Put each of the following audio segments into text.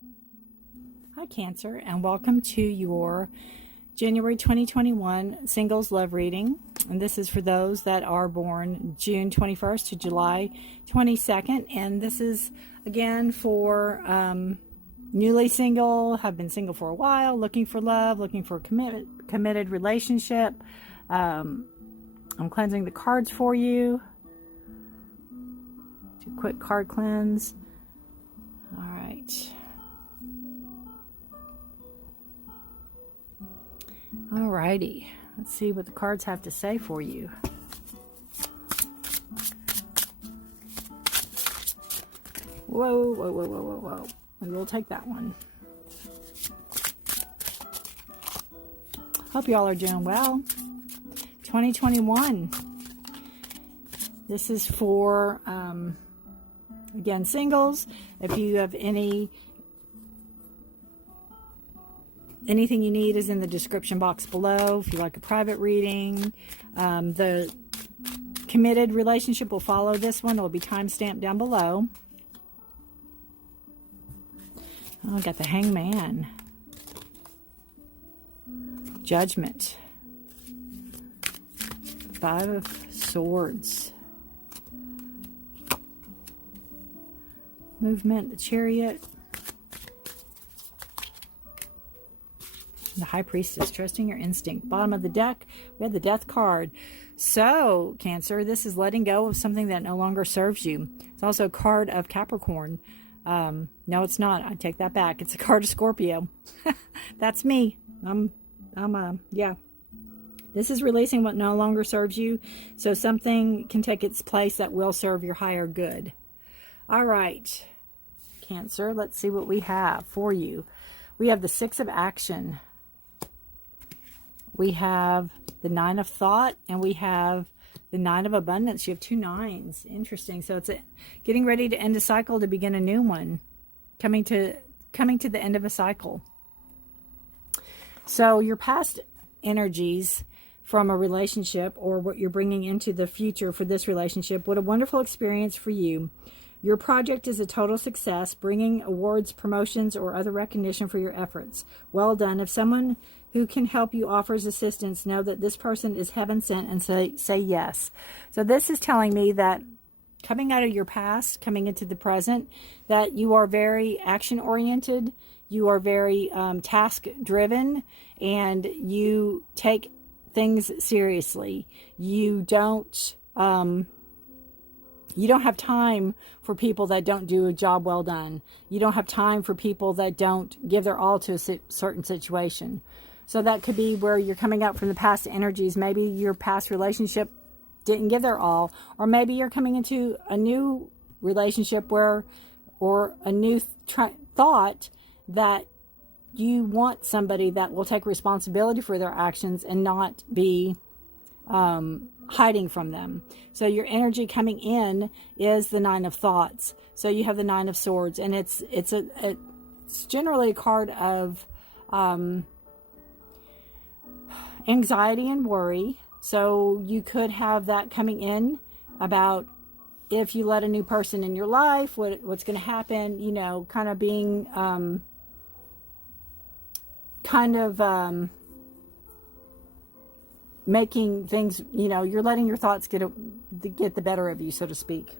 Hi Cancer, and welcome to your January 2021 singles love reading. And this is for those that are born June 21st to July 22nd. And this is again for newly single, have been single for a while, looking for love, looking for a committed relationship. I'm cleansing the cards for you. Do a quick card cleanse. All right. Alrighty, let's see what the cards have to say for you. Whoa, whoa, whoa, whoa, whoa, whoa. We will take that one. Hope you all are doing well. 2021. This is for, again, singles. If you have anything you need is in the description box below. If you like a private reading, the committed relationship will follow this one. It will be time-stamped down below. Oh, I got the Hangman. Judgment. 5 of Swords. Movement, the Chariot. The High Priestess, trusting your instinct. Bottom of the deck, we have the Death card. So, Cancer, this is letting go of something that no longer serves you. It's also a card of Capricorn. No, it's not. I take that back. It's a card of Scorpio. That's me. Yeah. This is releasing what no longer serves you. So something can take its place that will serve your higher good. All right, Cancer, let's see what we have for you. We have the 6 of Action. We have the 9 of Thought, and we have the 9 of Abundance. You have 2 9s. Interesting. So it's getting ready to end a cycle to begin a new one. Coming to the end of a cycle. So your past energies from a relationship, or what you're bringing into the future for this relationship, what a wonderful experience for you. Your project is a total success, bringing awards, promotions, or other recognition for your efforts. Well done. If someone who can help you offers assistance, know that this person is heaven sent, and say yes. So this is telling me that coming out of your past, coming into the present, that you are very action-oriented, you are very task-driven, and you take things seriously. You don't have time for people that don't do a job well done. You don't have time for people that don't give their all to a certain situation. So that could be where you're coming out from the past energies. Maybe your past relationship didn't give their all. Or maybe you're coming into a new relationship or a new thought that you want somebody that will take responsibility for their actions and not be hiding from them. So your energy coming in is the 9 of Thoughts. So you have the 9 of Swords, and it's generally a card of anxiety and worry. So you could have that coming in about if you let a new person in your life, what's going to happen, you know, kind of being making things, you know, you're letting your thoughts get the better of you, so to speak.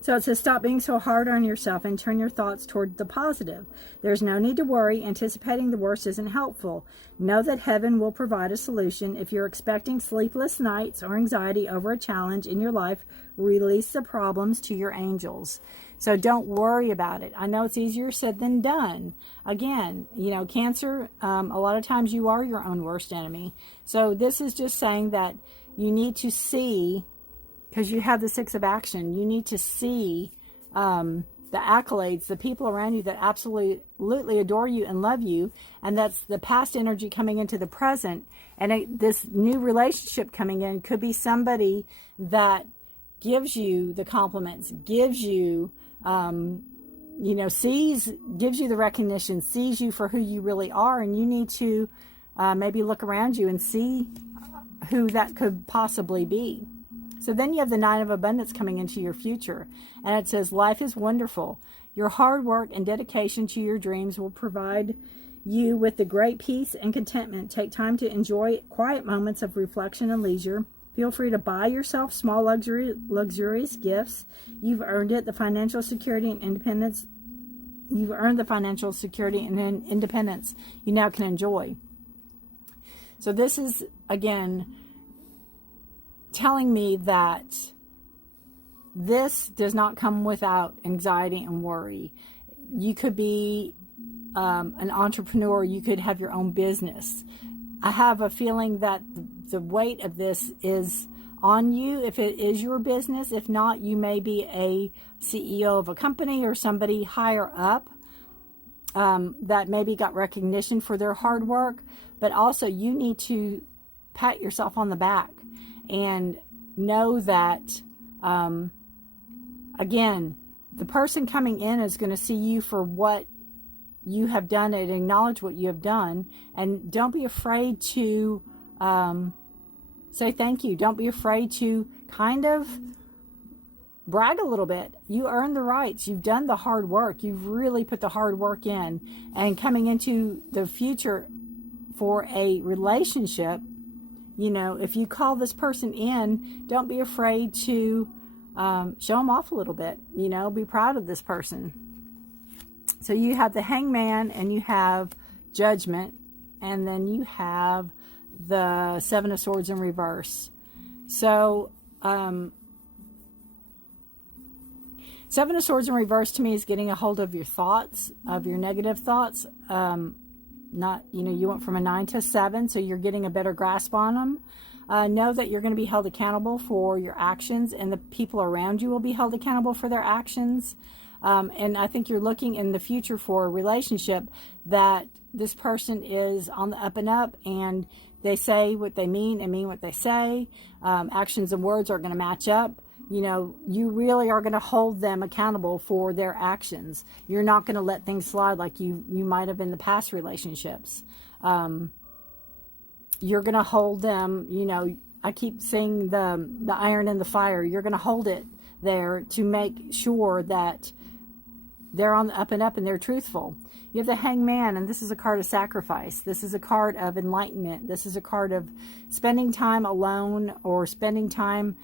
So it says, stop being so hard on yourself and turn your thoughts toward the positive. There's no need to worry. Anticipating the worst isn't helpful. Know that heaven will provide a solution. If you're expecting sleepless nights or anxiety over a challenge in your life, release the problems to your angels. So don't worry about it. I know it's easier said than done. Again, you know, Cancer, a lot of times you are your own worst enemy. So this is just saying that you need to see, because you have the 6 of Action, you need to see the accolades, the people around you that absolutely adore you and love you, and that's the past energy coming into the present. And this new relationship coming in could be somebody that gives you the compliments, gives you, you know, gives you the recognition, sees you for who you really are, and you need to maybe look around you and see who that could possibly be. So then you have the 9 of Abundance coming into your future, and it says, life is wonderful. Your hard work and dedication to your dreams will provide you with the great peace and contentment. Take time to enjoy quiet moments of reflection and leisure. Feel free to buy yourself small luxurious gifts. You've earned it. The financial security and independence. You've earned the financial security and independence you now can enjoy. So this is, again, telling me that this does not come without anxiety and worry. You could be an entrepreneur. You could have your own business. I have a feeling that the weight of this is on you if it is your business. If not, you may be a CEO of a company or somebody higher up that maybe got recognition for their hard work. But also you need to pat yourself on the back and know that, again, the person coming in is going to see you for what you have done and acknowledge what you have done. And don't be afraid to say thank you. Don't be afraid to kind of brag a little bit. You earned the rights. You've done the hard work. You've really put the hard work in. And coming into the future for a relationship, you know, if you call this person in, don't be afraid to show them off a little bit. You know, be proud of this person. So you have the Hangman and you have Judgment, and then you have the Seven of Swords in reverse. So Seven of Swords in reverse to me is getting a hold of your thoughts, of your negative thoughts. Not, you know, you went from a 9 to a 7, so you're getting a better grasp on them. Know that you're going to be held accountable for your actions, and the people around you will be held accountable for their actions. And I think you're looking in the future for a relationship that this person is on the up and up, and they say what they mean and mean what they say. Actions and words are going to match up. You know, you really are going to hold them accountable for their actions. You're not going to let things slide like you might have in the past relationships. You're going to hold them, you know, I keep saying the iron in the fire. You're going to hold it there to make sure that they're on the up and up and they're truthful. You have the Hangman, and this is a card of sacrifice. This is a card of enlightenment. This is a card of spending time alone or spending time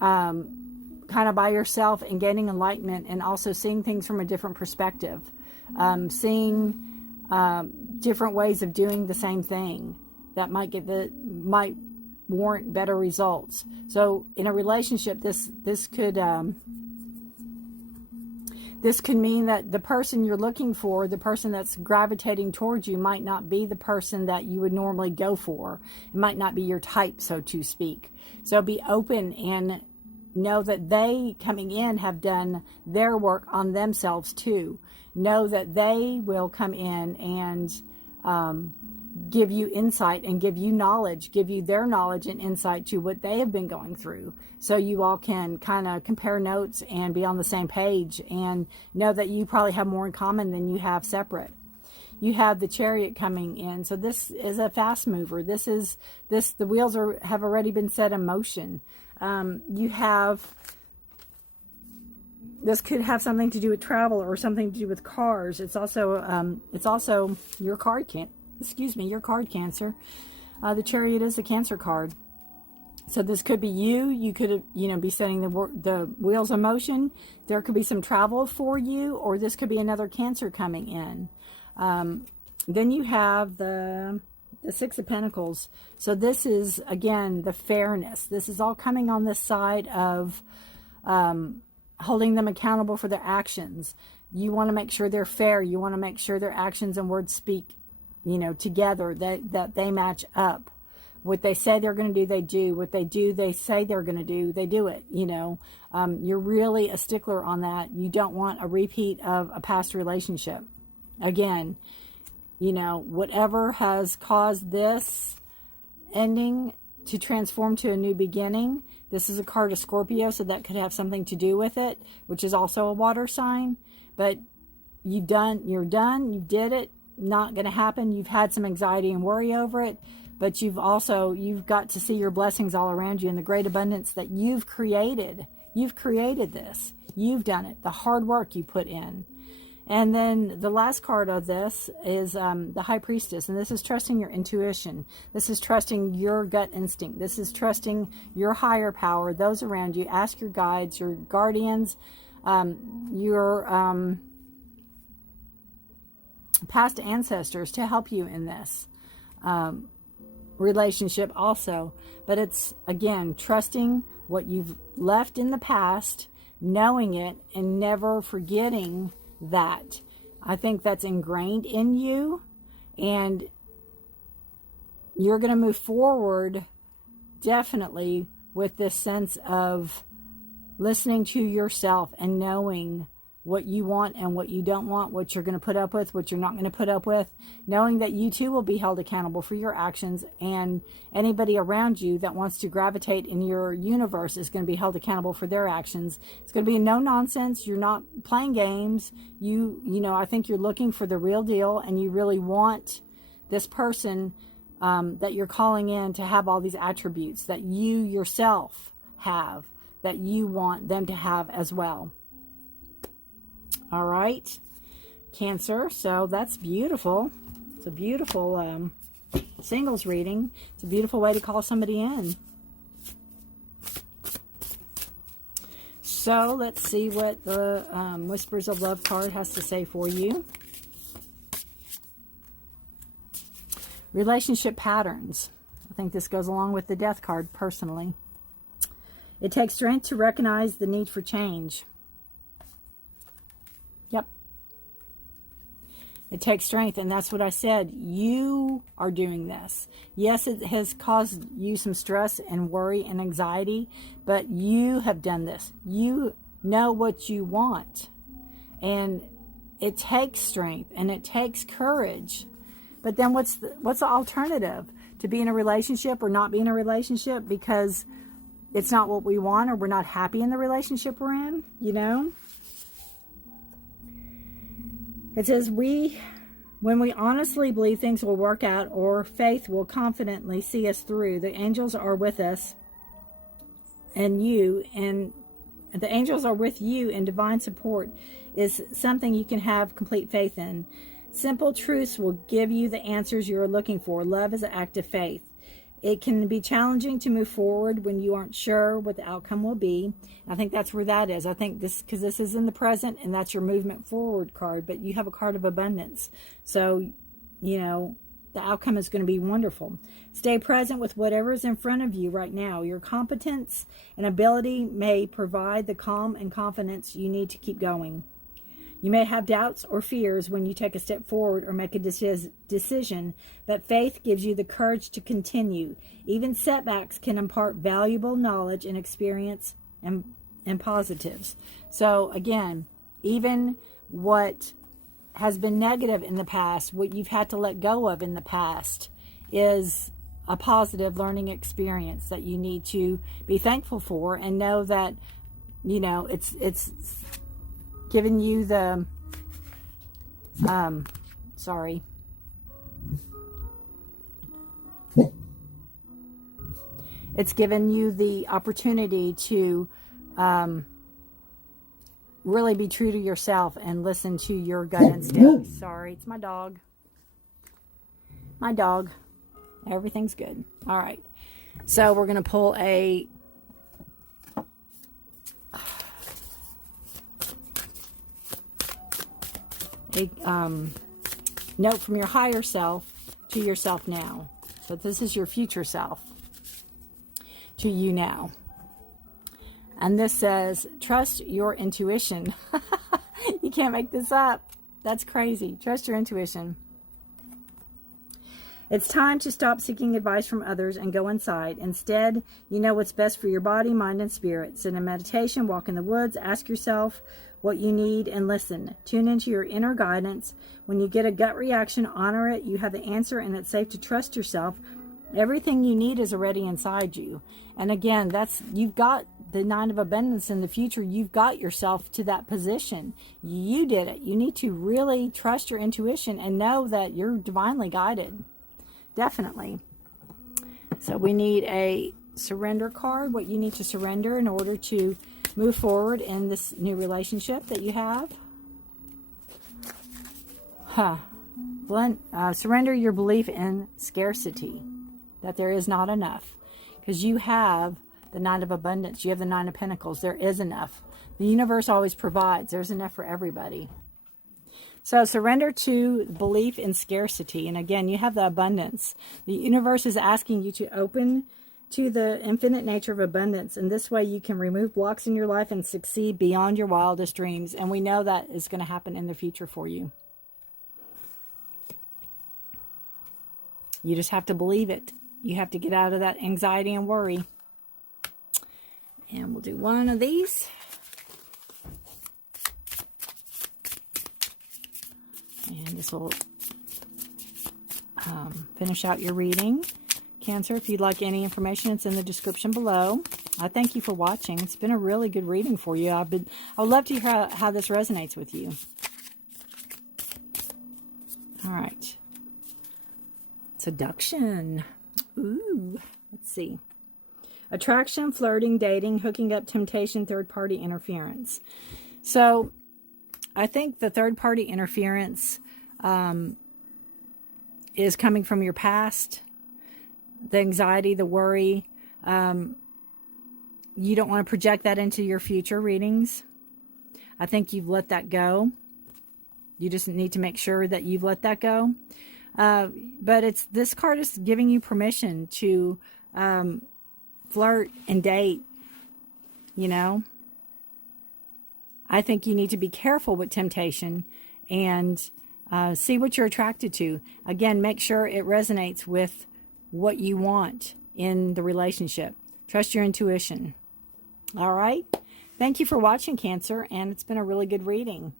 kind of by yourself and gaining enlightenment, and also seeing things from a different perspective. Seeing different ways of doing the same thing that might warrant better results. So in a relationship, this could mean that the person you're looking for, the person that's gravitating towards you, might not be the person that you would normally go for. It might not be your type, so to speak. So be open and know that they coming in have done their work on themselves too. Know that they will come in and give you insight and give you knowledge, give you their knowledge and insight to what they have been going through. So you all can kind of compare notes and be on the same page and know that you probably have more in common than you have separate. You have the Chariot coming in. So this is a fast mover. The wheels have already been set in motion. This could have something to do with travel or something to do with cars. It's also your card your card, Cancer. The Chariot is the Cancer card. So this could be you. You could, be setting the wheels in motion. There could be some travel for you, or this could be another Cancer coming in. Then you have the Six of Pentacles. So this is, again, the fairness. This is all coming on this side of holding them accountable for their actions. You want to make sure they're fair. You want to make sure their actions and words speak, together, that they match up. What they say they're going to do, they do. What they do, they say they're going to do, they do it. You're really a stickler on that. You don't want a repeat of a past relationship. Again, whatever has caused this ending to transform to a new beginning. This is a card of Scorpio, so that could have something to do with it, which is also a water sign. But you're done, you did it. Not going to happen. You've had some anxiety and worry over it, but you've got to see your blessings all around you and the great abundance that you've created. You've created this. You've done it. The hard work you put in. And then the last card of this is the High Priestess. And this is trusting your intuition. This is trusting your gut instinct. This is trusting your higher power, those around you. Ask your guides, your guardians, your past ancestors to help you in this relationship also. But it's, again, trusting what you've left in the past, knowing it, and never forgetting that. I think that's ingrained in you, and you're going to move forward definitely with this sense of listening to yourself and knowing what you want and what you don't want, what you're going to put up with, what you're not going to put up with, knowing that you too will be held accountable for your actions, and anybody around you that wants to gravitate in your universe is going to be held accountable for their actions. It's going to be no nonsense. You're not playing games. You know, I think you're looking for the real deal, and you really want this person that you're calling in to have all these attributes that you yourself have, that you want them to have as well. All right, Cancer. So that's beautiful. It's a beautiful singles reading. It's a beautiful way to call somebody in. So let's see what the Whispers of Love card has to say for you. Relationship patterns. I think this goes along with the Death card personally. It takes strength to recognize the need for change. Yep. It takes strength, and that's what I said. You are doing this. Yes, it has caused you some stress and worry and anxiety, but you have done this. You know what you want, and it takes strength and it takes courage. But then what's the alternative? To be in a relationship or not be in a relationship because it's not what we want, or we're not happy in the relationship we're in, you know? It says, when we honestly believe things will work out, or faith will confidently see us through, the angels are with us and the angels are with you, and divine support is something you can have complete faith in. Simple truths will give you the answers you are looking for. Love is an act of faith. It can be challenging to move forward when you aren't sure what the outcome will be. I think that's where that is. I think because this is in the present, and that's your movement forward card, but you have a card of abundance. So, you know, the outcome is going to be wonderful. Stay present with whatever is in front of you right now. Your competence and ability may provide the calm and confidence you need to keep going. You may have doubts or fears when you take a step forward or make a decision, but faith gives you the courage to continue. Even setbacks can impart valuable knowledge and experience and positives. So again, even what has been negative in the past, what you've had to let go of in the past, is a positive learning experience that you need to be thankful for, and know that, you know, it's given you the it's given you the opportunity to really be true to yourself and listen to your gut instinct. Sorry, it's my dog. Everything's good. All right, so we're going to pull a note from your higher self to yourself now. So this is your future self to you now. And this says, trust your intuition. You can't make this up. That's crazy. Trust your intuition. It's time to stop seeking advice from others and go inside. Instead, you know what's best for your body, mind, and spirit. Sit in meditation, walk in the woods, ask yourself what you need, and listen. Tune into your inner guidance. When you get a gut reaction, honor it. You have the answer, and it's safe to trust yourself. Everything you need is already inside you. And again, you've got the Nine of Abundance in the future. You've got yourself to that position. You did it. You need to really trust your intuition and know that you're divinely guided. Definitely. So we need a surrender card, what you need to surrender in order to move forward in this new relationship that you have. Surrender your belief in scarcity, that there is not enough, because you have the Nine of Abundance. You have the Nine of Pentacles. There is enough. The universe always provides. There's enough for everybody. So surrender to belief in scarcity. And again, you have the abundance. The universe is asking you to open to the infinite nature of abundance. And this way you can remove blocks in your life and succeed beyond your wildest dreams. And we know that is going to happen in the future for you. You just have to believe it. You have to get out of that anxiety and worry. And we'll do one of these. And this will finish out your reading. Cancer, if you'd like any information, it's in the description below. I thank you for watching. It's been a really good reading for you. I would love to hear how this resonates with you. All right. Seduction. Ooh, let's see. Attraction, flirting, dating, hooking up, temptation, third-party interference. So I think the third-party interference is coming from your past. The anxiety, the worry. You don't want to project that into your future readings. I think you've let that go. You just need to make sure that you've let that go. But this card is giving you permission to flirt and date, you know. I think you need to be careful with temptation and see what you're attracted to. Again, make sure it resonates with what you want in the relationship. Trust your intuition. All right. Thank you for watching, Cancer, and it's been a really good reading.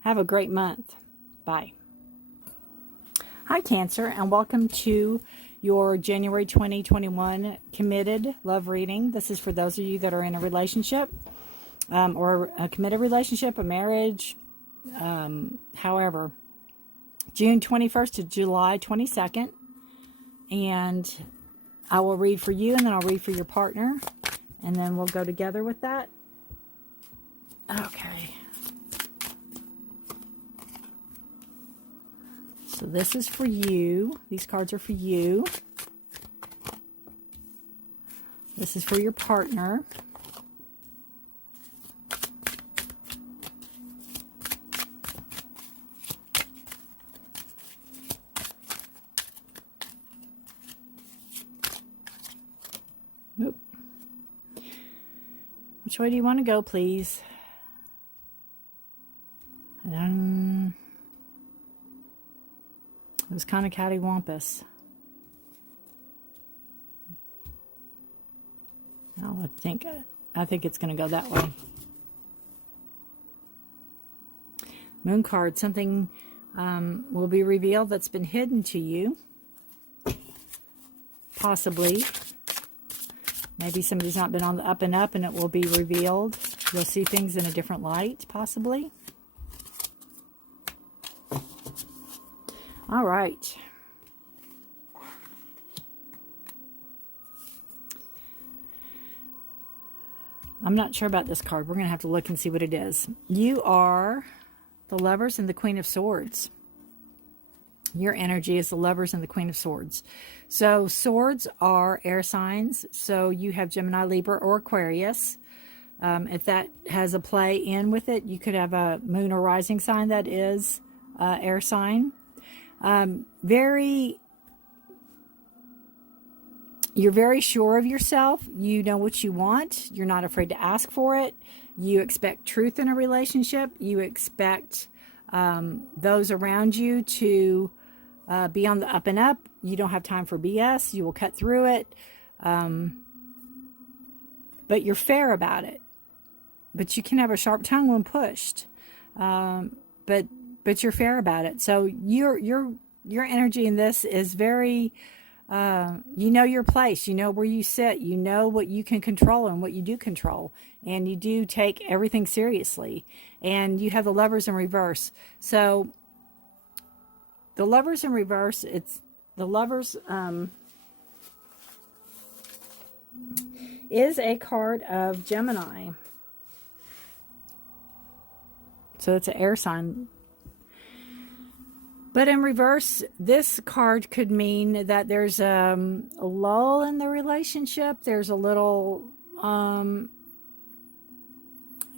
Have a great month. Bye. Hi, Cancer, and welcome to your January 2021 committed love reading. This is for those of you that are in a relationship or a committed relationship, a marriage, however. June 21st to July 22nd. And I will read for you, and then I'll read for your partner. And then we'll go together with that. Okay. So this is for you. These cards are for you. This is for your partner. Oop. Which way do you want to go, please? It was kind of cattywampus. Oh, I think it's going to go that way. Moon card, something will be revealed that's been hidden to you. Possibly. Maybe somebody's not been on the up and up, and it will be revealed. You'll see things in a different light, possibly. All right. I'm not sure about this card. We're going to have to look and see what it is. You are the Lovers and the Queen of Swords. Your energy is the Lovers and the Queen of Swords. So swords are air signs. So you have Gemini, Libra, or Aquarius. If that has a play in with it, you could have a moon or rising sign that is air sign. You're very sure of yourself. You know what you want. You're not afraid to ask for it. You expect truth in a relationship. You expect those around you to be on the up and up. You don't have time for BS. You will cut through it. But you're fair about it. But you can have a sharp tongue when pushed. But you're fair about it. So your energy in this is very, you know your place. You know where you sit. You know what you can control and what you do control. And you do take everything seriously. And you have the Lovers in reverse. So the Lovers in reverse, it's the Lovers, is a card of Gemini. So it's an air sign. But in reverse, this card could mean that there's a lull in the relationship. There's a little,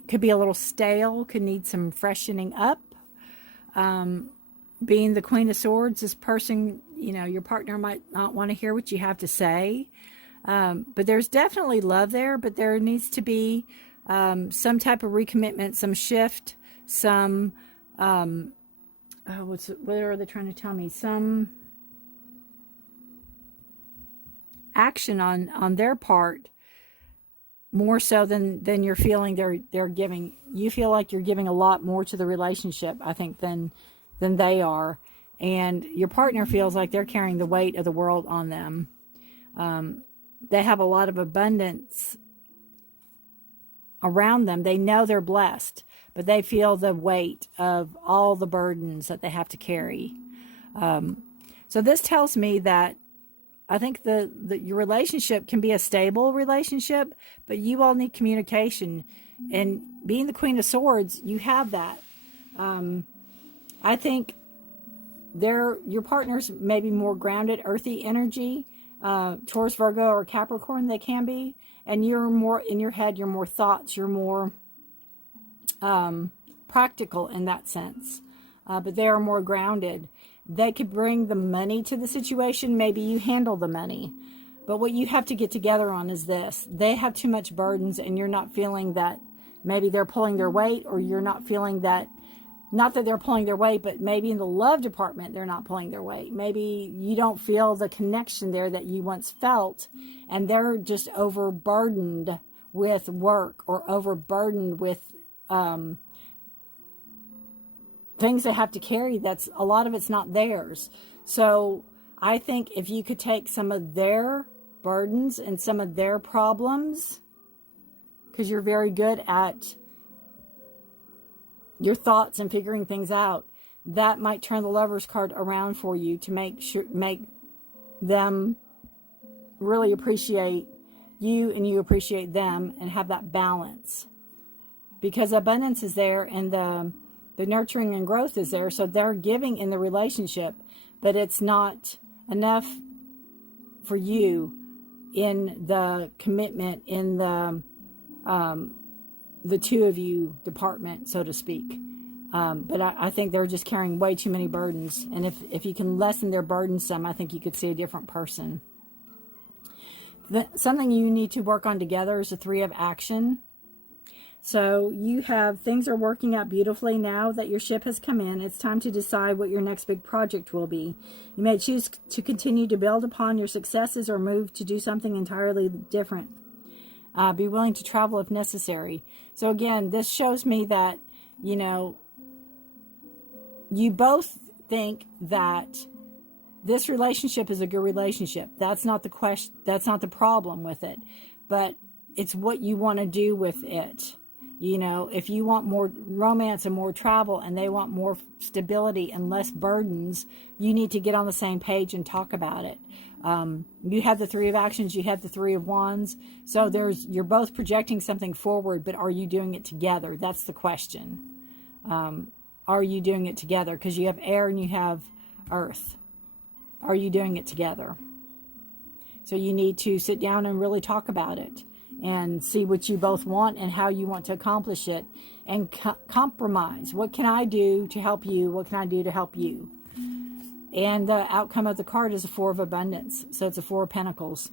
could be a little stale, could need some freshening up. Being the Queen of Swords, this person, you know, your partner might not want to hear what you have to say. But there's definitely love there, but there needs to be some type of recommitment, some shift, some, what are they trying to tell me? Some action on their part, more so than you're feeling they're giving. You feel like you're giving a lot more to the relationship, I think, than they are. And your partner feels like they're carrying the weight of the world on them. They have a lot of abundance around them. They know they're blessed, but they feel the weight of all the burdens that they have to carry. So this tells me that I think your relationship can be a stable relationship, but you all need communication. And being the Queen of Swords, you have that. I think your partner's maybe more grounded, earthy energy. Taurus, Virgo, or Capricorn, they can be. And you're more in your head, you're more thoughts, you're more practical in that sense. But they are more grounded. They could bring the money to the situation. Maybe you handle the money. But what you have to get together on is this. They have too much burdens and you're not feeling that maybe they're pulling their weight, or you're not feeling that, not that they're pulling their weight, but maybe in the love department, they're not pulling their weight. Maybe you don't feel the connection there that you once felt, and they're just overburdened with work or overburdened with things they have to carry. That's a lot of it's not theirs. So I think if you could take some of their burdens and some of their problems, because you're very good at your thoughts and figuring things out, that might turn the Lover's card around for you to make them really appreciate you and you appreciate them, and have that balance, because abundance is there and the nurturing and growth is there. So they're giving in the relationship, but it's not enough for you in the commitment, in the two of you department, so to speak. But I think they're just carrying way too many burdens. And if you can lessen their burden some, I think you could see a different person. Something you need to work on together is the Three of Action. So you have, things are working out beautifully now that your ship has come in. It's time to decide what your next big project will be. You may choose to continue to build upon your successes or move to do something entirely different. Be willing to travel if necessary. So again, this shows me that, you know, you both think that this relationship is a good relationship. That's not the question. That's not the problem with it. But it's what you want to do with it. You know, if you want more romance and more travel, and they want more stability and less burdens, you need to get on the same page and talk about it. You have the Three of Actions, you have the Three of Wands. So you're both projecting something forward, but are you doing it together? That's the question. Are you doing it together? Because you have air and you have earth. Are you doing it together? So you need to sit down and really talk about it and see what you both want and how you want to accomplish it, and compromise. What can I do to help you? What can I do to help you? And the outcome of the card is a Four of Abundance. So it's a Four of Pentacles.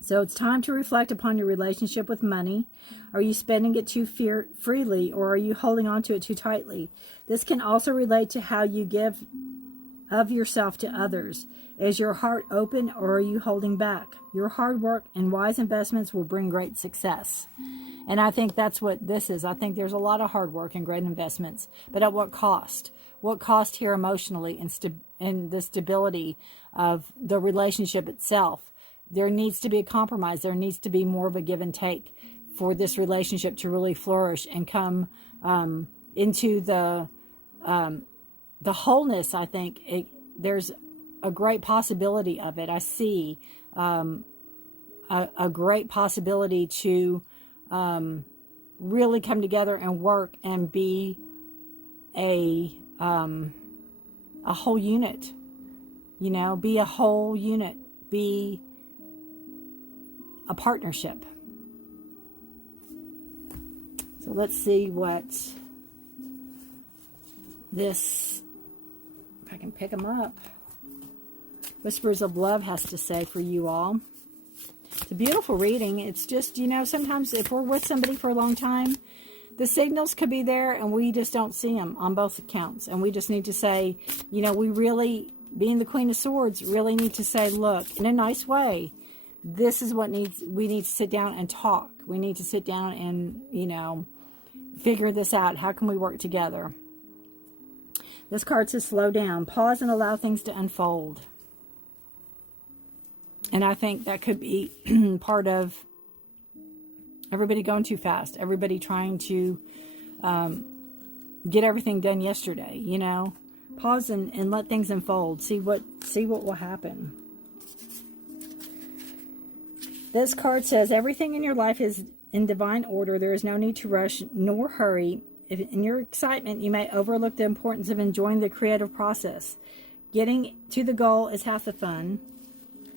So it's time to reflect upon your relationship with money. Are you spending it too freely, or are you holding on to it too tightly? This can also relate to how you give of yourself to others. Is your heart open, or are you holding back? Your hard work and wise investments will bring great success. And I think that's what this is. I think there's a lot of hard work and great investments, but at what cost? What cost here emotionally and the stability of the relationship itself? There needs to be a compromise. There needs to be more of a give and take for this relationship to really flourish and come into the wholeness. I think there's a great possibility of it. I see. a great possibility to really come together and work and be a whole unit. You know, be a whole unit. Be a partnership. So let's see what this, if I can pick them up, Whispers of Love has to say for you all. It's a beautiful reading. It's just, you know, sometimes if we're with somebody for a long time, the signals could be there and we just don't see them on both accounts. And we just need to say, you know, we really, being the Queen of Swords, really need to say, look, in a nice way, this is what we need to sit down and talk. We need to sit down and, you know, figure this out. How can we work together? This card says slow down, pause and allow things to unfold. And I think that could be part of everybody going too fast. Everybody trying to get everything done yesterday, you know. Pause and let things unfold. See what will happen. This card says everything in your life is in divine order. There is no need to rush nor hurry. If in your excitement, you may overlook the importance of enjoying the creative process. Getting to the goal is half the fun.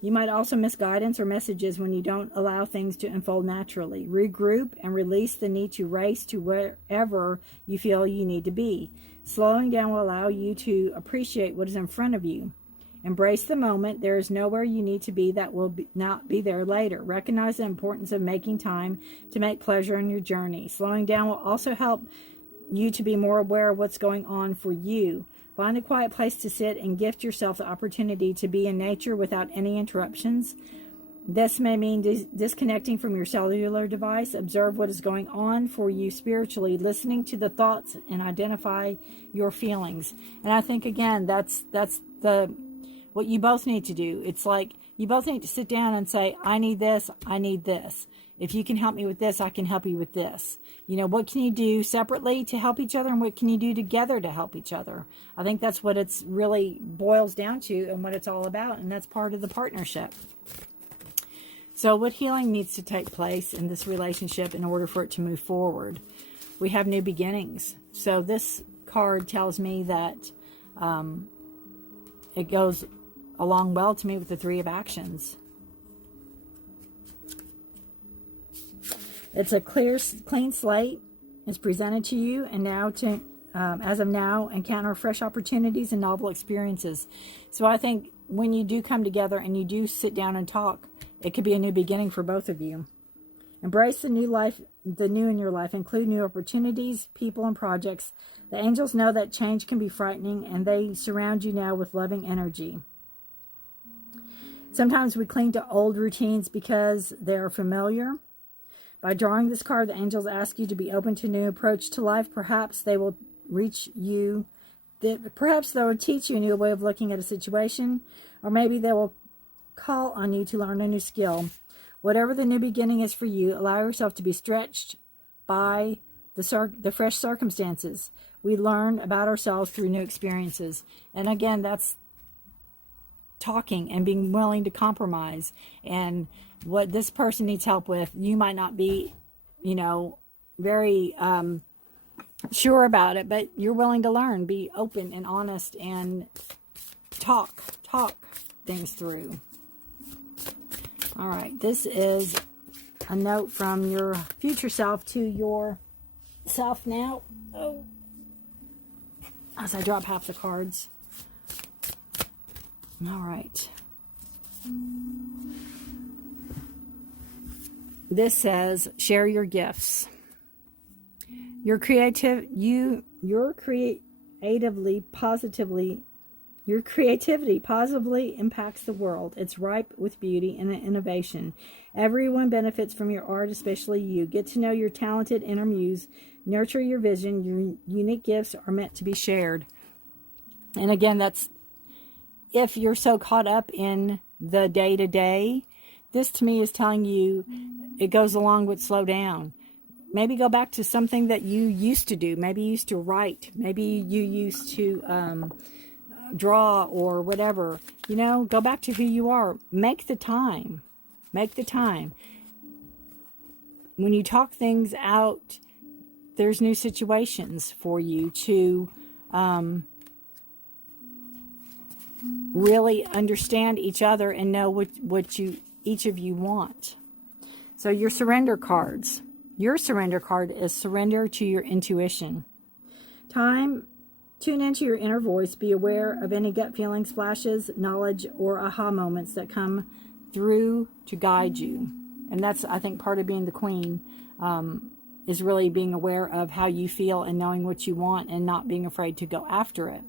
You might also miss guidance or messages when you don't allow things to unfold naturally. Regroup and release the need to race to wherever you feel you need to be. Slowing down will allow you to appreciate what is in front of you. Embrace the moment. There is nowhere you need to be that will not be there later. Recognize the importance of making time to make pleasure in your journey. Slowing down will also help you to be more aware of what's going on for you. Find a quiet place to sit and gift yourself the opportunity to be in nature without any interruptions. This may mean disconnecting from your cellular device. Observe what is going on for you spiritually, listening to the thoughts and identify your feelings. And I think, again, that's what you both need to do. It's like you both need to sit down and say, I need this, I need this. If you can help me with this, I can help you with this. You know, what can you do separately to help each other, and what can you do together to help each other? I think that's what it's really boils down to and what it's all about, and that's part of the partnership. So what healing needs to take place in this relationship in order for it to move forward? We have new beginnings. So this card tells me that it goes along well to me with the Three of Actions. It's a clean slate. It's presented to you, and now as of now, encounter fresh opportunities and novel experiences. So I think when you do come together and you do sit down and talk, it could be a new beginning for both of you. Embrace the new life, the new in your life. Include new opportunities, people, and projects. The angels know that change can be frightening, and they surround you now with loving energy. Sometimes we cling to old routines because they're familiar. By drawing this card, the angels ask you to be open to a new approach to life. Perhaps they will teach you a new way of looking at a situation, or maybe they will call on you to learn a new skill. Whatever the new beginning is for you, allow yourself to be stretched by the fresh circumstances. We learn about ourselves through new experiences. And again, that's talking and being willing to compromise. And what this person needs help with, you might not be, very sure about it, but you're willing to learn. Be open and honest and talk things through. All right, this is a note from your future self to your self now. Oh, as I drop half the cards. All right. This says, share your gifts. Your creativity positively impacts the world. It's ripe with beauty and innovation. Everyone benefits from your art, especially you. Get to know your talented inner muse. Nurture your vision. Your unique gifts are meant to be shared. And again, that's if you're so caught up in the day-to-day, this to me is telling you it goes along with slow down. Maybe go back to something that you used to do. Maybe you used to write. Maybe you used to draw or whatever. Go back to who you are. Make the time. Make the time. When you talk things out, there's new situations for you to really understand each other and know what each of you want. So your surrender cards. Your surrender card is surrender to your intuition. Time. Tune into your inner voice. Be aware of any gut feelings, flashes, knowledge, or aha moments that come through to guide you. And that's, I think, part of being the queen, is really being aware of how you feel and knowing what you want and not being afraid to go after it.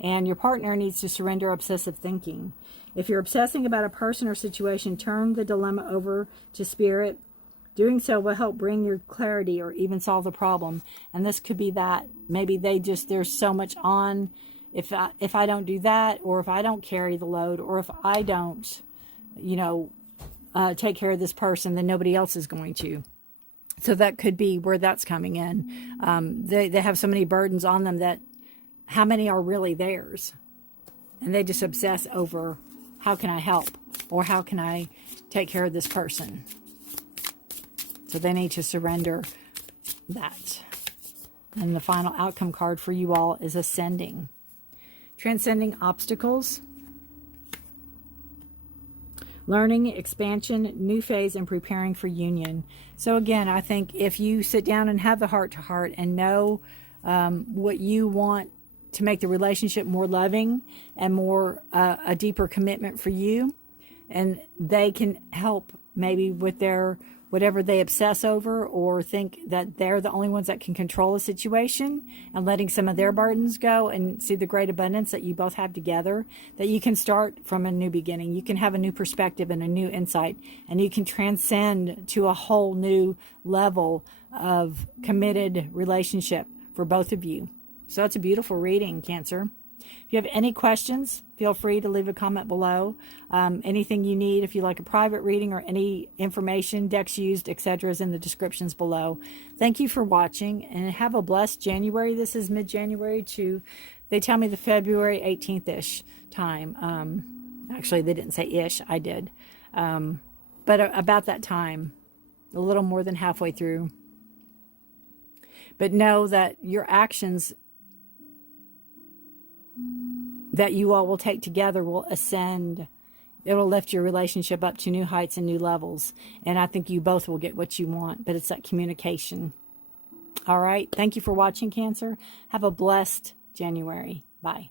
And your partner needs to surrender obsessive thinking. If you're obsessing about a person or situation, turn the dilemma over to spirit. Doing so will help bring your clarity or even solve the problem. And this could be that maybe there's so much on, if I don't do that, or if I don't carry the load, or if I don't, take care of this person, then nobody else is going to. So that could be where that's coming in. They have so many burdens on them that how many are really theirs? And they just obsess over, how can I help? Or how can I take care of this person? So they need to surrender that. And the final outcome card for you all is Ascending. Transcending obstacles. Learning, expansion, new phase, and preparing for union. So again, I think if you sit down and have the heart-to-heart and know what you want to make the relationship more loving and more a deeper commitment for you, and they can help maybe with their whatever they obsess over or think that they're the only ones that can control a situation, and letting some of their burdens go and see the great abundance that you both have together, that you can start from a new beginning. You can have a new perspective and a new insight, and you can transcend to a whole new level of committed relationship for both of you. So it's a beautiful reading, Cancer. If you have any questions, feel free to leave a comment below. Anything you need, if you like a private reading or any information, decks used, etc. is in the descriptions below. Thank you for watching, and have a blessed January. This is mid-January to, they tell me, the February 18th-ish time. Actually, they didn't say ish, I did. But about that time, a little more than halfway through. But know that your actions that you all will take together will ascend. It will lift your relationship up to new heights and new levels. And I think you both will get what you want, but it's that communication. All right. Thank you for watching, Cancer. Have a blessed January. Bye.